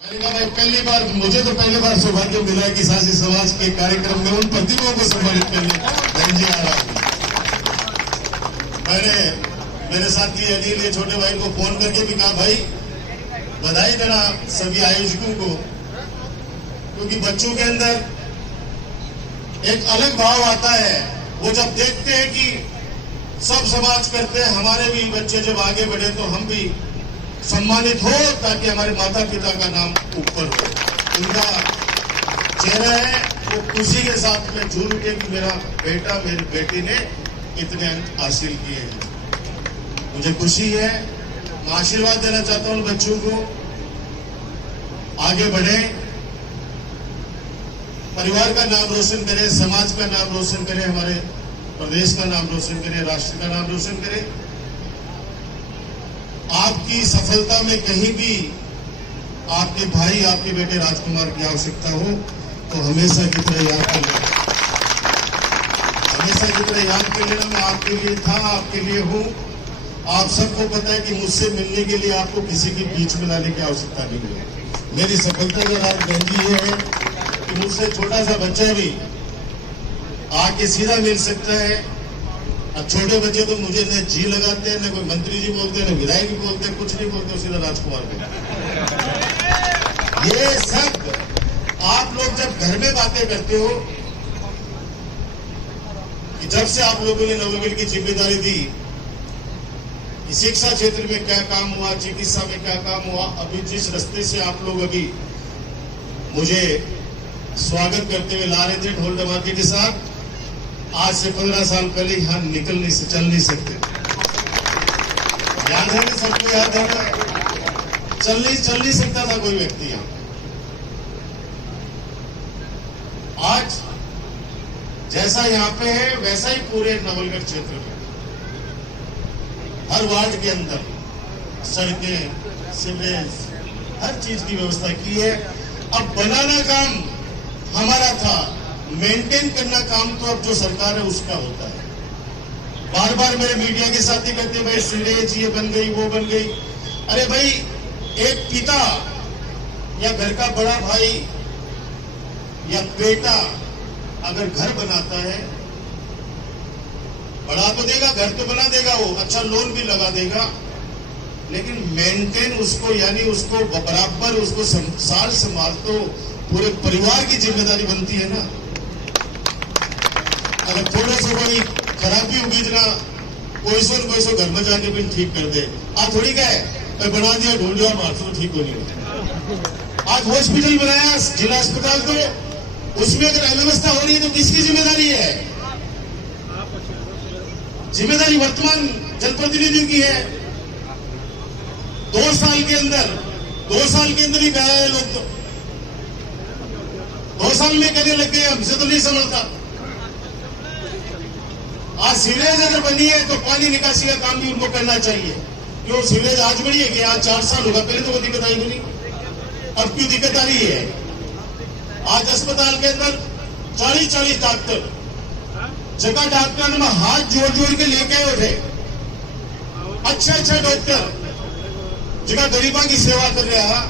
भाई पहली बार सौभाग्य मिला है कि सासी समाज के कार्यक्रम में उन प्रतिभाओं को सम्मानित करने बहन जी आ रहा हूं। मैंने मेरे साथी अनिल ये छोटे भाई को फोन करके भी कहा, भाई बधाई देना सभी आयोजकों को, क्योंकि बच्चों के अंदर एक अलग भाव आता है। वो जब देखते हैं कि सब समाज करते हैं, हमारे भी बच्चे जब आगे बढ़े तो हम भी सम्मानित हो, ताकि हमारे माता पिता का नाम ऊपर हो। उनका चेहरा है वो खुशी के साथ में झूम उठे कि मेरा बेटा मेरी बेटी ने इतने अंक हासिल किए हैं। मुझे खुशी है, मैं आशीर्वाद देना चाहता हूं बच्चों को, आगे बढ़े, परिवार का नाम रोशन करें, समाज का नाम रोशन करें, हमारे प्रदेश का नाम रोशन करें, राष्ट्र का नाम रोशन करें। आपकी सफलता में कहीं भी आपके भाई आपके बेटे राजकुमार की आवश्यकता हो तो हमेशा की तरह याद कर लेना, हमेशा की तरह याद कर लेना। मैं आपके लिए था, आपके लिए हूं। आप सबको पता है कि मुझसे मिलने के लिए आपको किसी के बीच में लाने की आवश्यकता नहीं है। मेरी सफलता का राज बहन जी ये है कि मुझसे छोटा सा बच्चा भी आके सीधा मिल सकता है। अब छोटे बच्चे तो मुझे न जी लगाते हैं, न कोई मंत्री जी बोलते हैं, न विधायक बोलते हैं, कुछ नहीं बोलते, सीधा राजकुमार पे। ये सब आप लोग जब घर में बातें करते हो कि जब से आप लोगों ने नवोगिल की जिम्मेदारी दी, शिक्षा क्षेत्र में क्या काम हुआ, चिकित्सा में क्या काम हुआ, अभी जिस रास्ते से आप लोग अभी मुझे स्वागत करते हुए ला रहे थे ढोल धमाके के साथ, आज से 15 साल पहले यहां चल नहीं सकते। याद है ना सबको? याद है ना? चल नहीं सकता था कोई व्यक्ति यहां। आज जैसा यहां पे है वैसा ही पूरे नवलगढ़ क्षेत्र में हर वार्ड के अंदर सड़कें, सीवरेज, हर चीज की व्यवस्था की है। अब बनाना काम हमारा था, मेंटेन करना काम तो अब जो सरकार है उसका होता है। बार बार मेरे मीडिया के साथी कहते भाई सीवरेज ये बन गई वो बन गई। अरे भाई, एक पिता या घर का बड़ा भाई या बेटा अगर घर बनाता है, बड़ा तो देगा, घर तो बना देगा, वो अच्छा लोन भी लगा देगा, लेकिन मेंटेन उसको यानी उसको बराबर उसको साल संभाल तो पूरे परिवार की जिम्मेदारी बनती है ना। अगर थोड़ा सा कोई खराबी होगी जना कोई सो घर में जाके भी ठीक कर दे, आज थोड़ी क्या है बना दिया ढूंढ दिया मारते तो ठीक होनी है। आज हॉस्पिटल बनाया, जिला अस्पताल, तो उसमें अगर अव्यवस्था हो रही है तो किसकी जिम्मेदारी है? जिम्मेदारी वर्तमान जनप्रतिनिधियों की है। 2 साल के अंदर ही गया है लोग, तो 2 साल में करने लग गए, हमसे तो नहीं समझता। आज सीवरेज अगर बनी है तो पानी निकासी का काम भी उनको करना चाहिए। क्यों सीवरेज आज बनी है कि आज 4 साल होगा, पहले तो कोई दिक्कत आई नहीं, अब क्यों दिक्कत आ रही है? आज अस्पताल के अंदर 40 डॉक्टर, जगह डॉक्टर में हाथ जोड़ के लेके उठे, अच्छा डॉक्टर जगह गरीबा की सेवा कर रहा।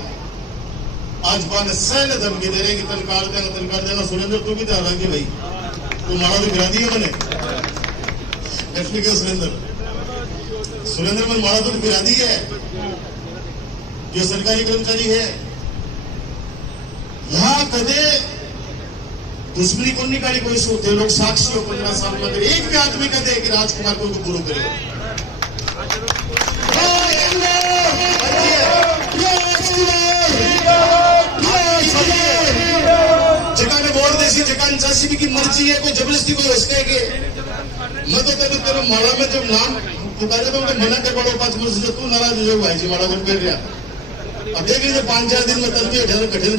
आज बाने सहन धमकी दे रहे कि तनकार देगा। सुरेंद्र तू भी तो रंगे भाई, तू मारा तो गिरा दिया मैंने सुरेंद्र मन मारा तो गिरा दी है। जो सरकारी कर्मचारी है यहां कदे दुश्मनी को नहीं काढ़ी, कोई सोते लोग साक्षी हो 15 साल में एक भी आदमी कहते कि राजकुमार को तो पूरा करे। जगह ने बोल देसी जगह चासी की मर्जी है, कोई जबरदस्ती कोई हंसने के मैं तो कहते तेरे माड़ा में जब नाम पुकारे तो मना कर पड़ो 5 वर्ष से तू नाराज हो जाओ भाई जी माड़ा कर रहा। अब देख लीजिए 5-4 दिन में तलती कठिन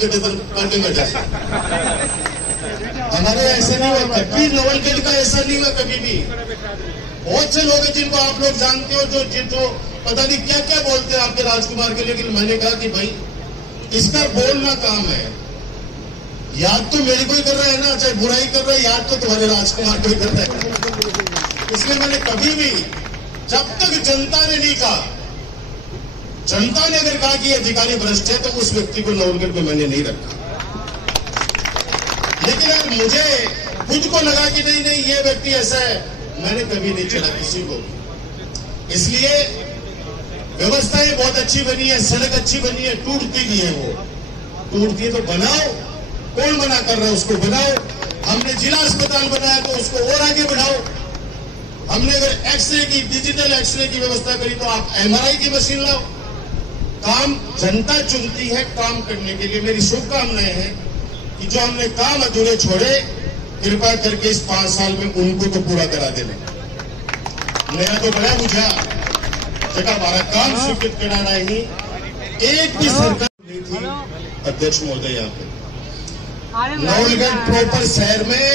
हमारे ऐसा नहीं हुआ कभी, नवलगढ़ का ऐसा नहीं हुआ कभी भी। बहुत से लोग हैं जिनको आप लोग जानते हो जो पता नहीं क्या क्या बोलते हैं आपके राजकुमार के, लेकिन मैंने कहा कि भाई इसका बोलना काम है। याद तो मेरे को ही कर रहा है ना, चाहे बुराई कर रहा है, याद तो तुम्हारे राजकुमार को ही कर रहा है। इसलिए मैंने कभी भी जब तक जनता ने नहीं कहा, जनता ने अगर कहा कि ये अधिकारी भ्रष्ट है तो उस व्यक्ति को नवलगढ़ में मैंने नहीं रखा। लेकिन अगर मुझे खुद को लगा कि नहीं नहीं ये व्यक्ति ऐसा है, मैंने कभी नहीं चढ़ा किसी को। इसलिए व्यवस्थाएं बहुत अच्छी बनी है, सड़क अच्छी बनी है, टूटती नहीं है। वो टूटती है तो बनाओ, कौन मना कर रहा है, उसको बनाओ। हमने जिला अस्पताल बनाया तो उसको और आगे बढ़ाओ। हमने अगर एक्सरे की, डिजिटल एक्सरे की व्यवस्था करी तो आप MRI की मशीन लाओ। काम जनता चुनती है काम करने के लिए। मेरी शुभकामनाएं हैं कि जो हमने काम अधूरे छोड़े, कृपा करके इस 5 साल में उनको तो पूरा करा देने। मेरा तो बड़ा बुझा जगह हमारा काम स्वीकृत कराना ही एक भी सरकार नहीं थी। अध्यक्ष महोदय, यहाँ पे नवलगढ़ प्रॉपर शहर में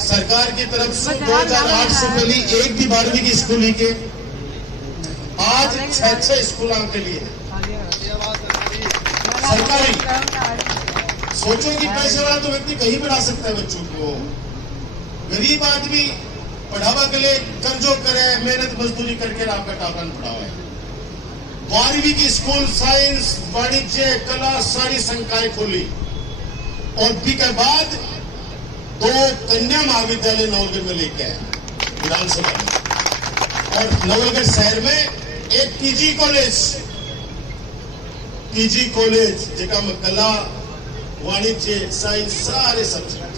सरकार की तरफ से 2008 से पहले एक भी 12वीं की स्कूल के आज 6 स्कूल के लिए सरकारी। सोचो कि पैसे वाला तो व्यक्ति कहीं पढ़ा सकता है बच्चों को, गरीब आदमी पढ़ावा के लिए कर्जो करे, मेहनत मजदूरी करके आपका टापन पढ़ावा है। 12वीं की स्कूल साइंस, वाणिज्य, कला सारी संकाय खोली और भी के बाद 2 कन्या महाविद्यालय नवलगढ़ में लेके आए विधानसभा में। और नवलगढ़ शहर में एक पीजी कॉलेज जगह में कला, वाणिज्य, साइंस सारे सब्जेक्ट।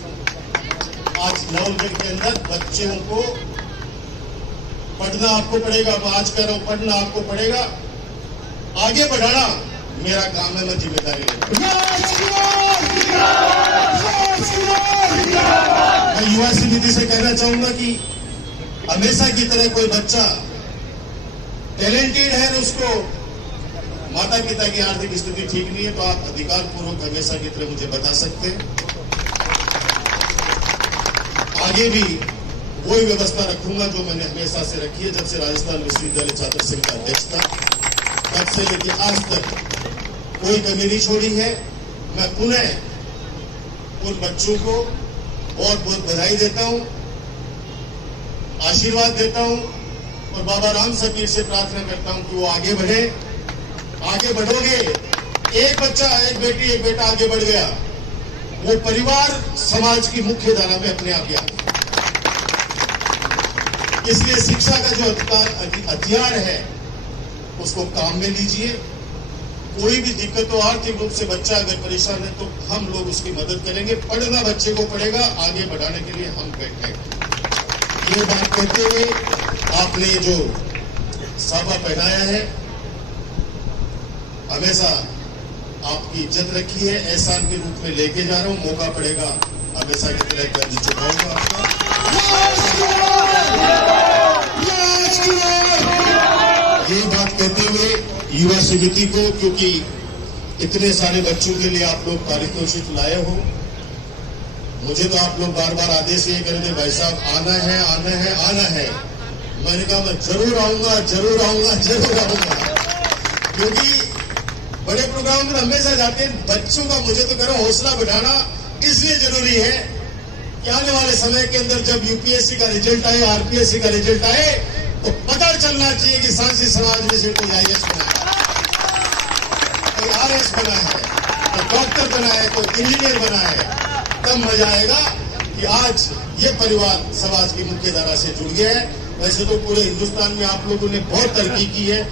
आज नवलगढ़ के अंदर बच्चों को पढ़ना आपको पड़ेगा। आज कह रहा हूं पढ़ना आपको पड़ेगा, आगे बढ़ाना मेरा काम है, मैं जिम्मेदारी लेता हूं। मैं युवा समिति से कहना चाहूंगा कि हमेशा की तरह कोई बच्चा टैलेंटेड है, उसको माता पिता की आर्थिक स्थिति ठीक नहीं है तो आप अधिकार पूर्वक हमेशा की तरह मुझे बता सकते हैं। आगे भी वही व्यवस्था रखूंगा जो मैंने हमेशा से रखी है। जब से राजस्थान विश्वविद्यालय छात्र संघ का अध्यक्ष था तब से लेकर आज तक कोई कमी नहीं छोड़ी है। मैं पुनः उन बच्चों को बहुत बहुत बधाई देता हूं, आशीर्वाद देता हूं और बाबा राम सबीर से प्रार्थना करता हूं कि वो आगे बढ़े। आगे बढ़ोगे, एक बच्चा, एक बेटी, एक बेटा आगे बढ़ गया, वो परिवार समाज की मुख्य धारा में अपने आप ही आ गया। इसलिए शिक्षा का जो हथियार है उसको काम में लीजिए। कोई भी दिक्कत हो, आर्थिक रूप से बच्चा अगर परेशान है तो हम लोग उसकी मदद करेंगे। पढ़ना बच्चे को पड़ेगा, आगे बढ़ाने के लिए हम बैठे। ये बात कहते हुए आपने जो साफा पहनाया है, हमेशा आपकी इज्जत रखी है, एहसान के रूप में लेके जा रहा हूं। मौका पड़ेगा हमेशा की तरह कर्ज चुकाऊंगा आपका। ये बात कहते हुए युवा समिति को, क्योंकि इतने सारे बच्चों के लिए आप लोग पारितोषिक लाए हो, मुझे तो आप लोग बार बार आदेश ये करेंगे भाई साहब आना है, आना है, आना है। मैंने कहा मैं जरूर आऊंगा, जरूर आऊंगा, जरूर आऊंगा, क्योंकि बड़े प्रोग्राम में हमेशा जाते हैं। बच्चों का मुझे तो करो हौसला बढ़ाना इसलिए जरूरी है कि आने वाले समय के अंदर जब यूपीएससी का रिजल्ट आए, आरपीएससी का रिजल्ट आए, तो पता चलना चाहिए कि सांसी समाज में से कोई IAS बना है, कोई RS बना है, कोई डॉक्टर बना है, कोई इंजीनियर बना है। तब मजा आएगा कि आज ये परिवार समाज की मुख्य धारा से जुड़ गया है। वैसे तो पूरे हिंदुस्तान में आप लोगों ने बहुत तरक्की की है,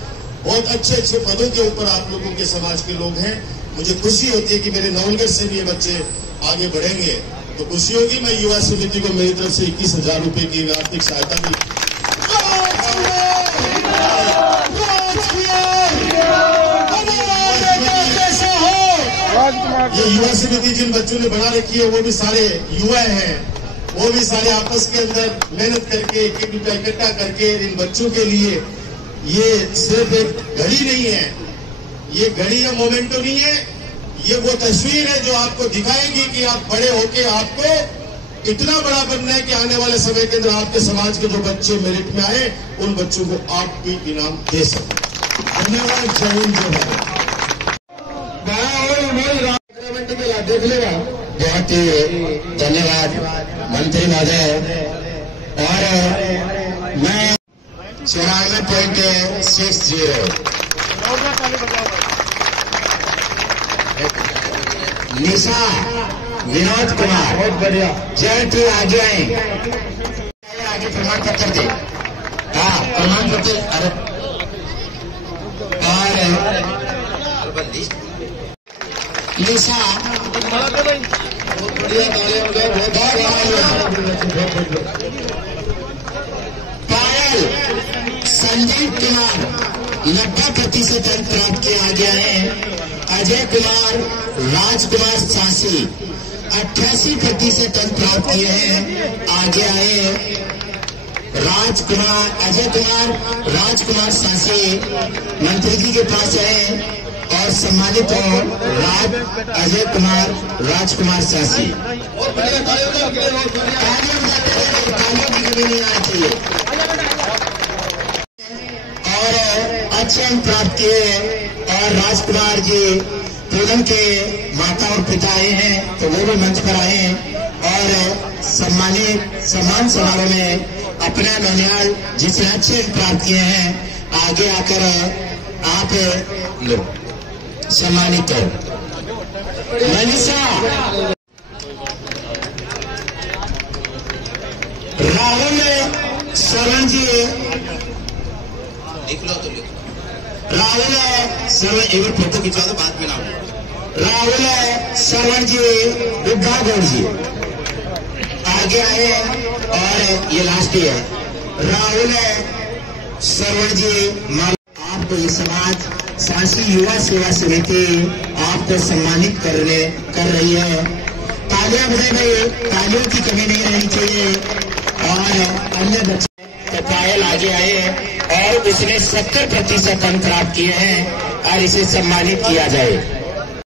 बहुत अच्छे अच्छे पदों के ऊपर आप लोगों के समाज के लोग हैं। मुझे खुशी होती है कि मेरे नवलगढ़ से भी ये बच्चे आगे बढ़ेंगे तो खुशी होगी। मैं युवा समिति को मेरी तरफ से 21,000 रुपए की आर्थिक सहायता भी ये युवा समिति जिन बच्चों ने बना रखी है वो भी सारे युवा हैं, वो भी सारे आपस के अंदर मेहनत करके रुपया इकट्ठा करके इन बच्चों के लिए, ये सिर्फ एक घड़ी नहीं है, ये घड़ी या मोमेंटो नहीं है, ये वो तस्वीर है जो आपको दिखाएगी कि आप बड़े होके आपको इतना बड़ा बनना है कि आने वाले समय के अंदर आपके समाज के जो बच्चे मेरिट में आए उन बच्चों को आप भी इनाम दे सकें। धन्यवाद। जय हिंद, जय भारत। देख लेगा। बहुत ही धन्यवाद मंत्री महोदय। और मैं 94.60 निशा विनोद कुमार, बहुत बढ़िया। जय तू आगे आए, आगे प्रमाण पत्र दे। हाँ प्रमाण पत्र। अरे और निशा बहुत बढ़िया, तालियां बजाओ। पायल संदीप कुमार 90% अंक प्राप्त किए आगे आए। अजय कुमार राजकुमार सासी 88% अंक प्राप्त किए हैं, आगे आए। राजकुमार अजय कुमार राजकुमार सासी मंत्री जी के पास आए और सम्मानित हो अजय कुमार राजकुमार सासी। तालियों की कमी नहीं आनी चाहिए। और अच्छे अंक प्राप्त किए। और राजकुमार जी पूनम के माता और पिता आए हैं, तो वो भी मंच पर आए हैं और सम्मान समारोह में अपना ननिहाल जिसने अच्छे अंक प्राप्त किए हैं आगे आकर आप सम्मानित हो। मनीषा राहुल सरवण जी, राहुल सरवण एक बार फोटो खिंचवा दो बाद में। नाम राहुल सरवण जी बुद्धा गौड़ जी आगे आए और ये लास्ट है राहुल सरवण जी। आपको ये समाज सासी युवा सेवा समिति आपको सम्मानित कर रही है। तालियां बजाए भाई, तालियों की कमी नहीं रहनी चाहिए। और अन्य बच्चे पायल आगे आए और उसने 70% अंक प्राप्त किए हैं और इसे सम्मानित किया जाए।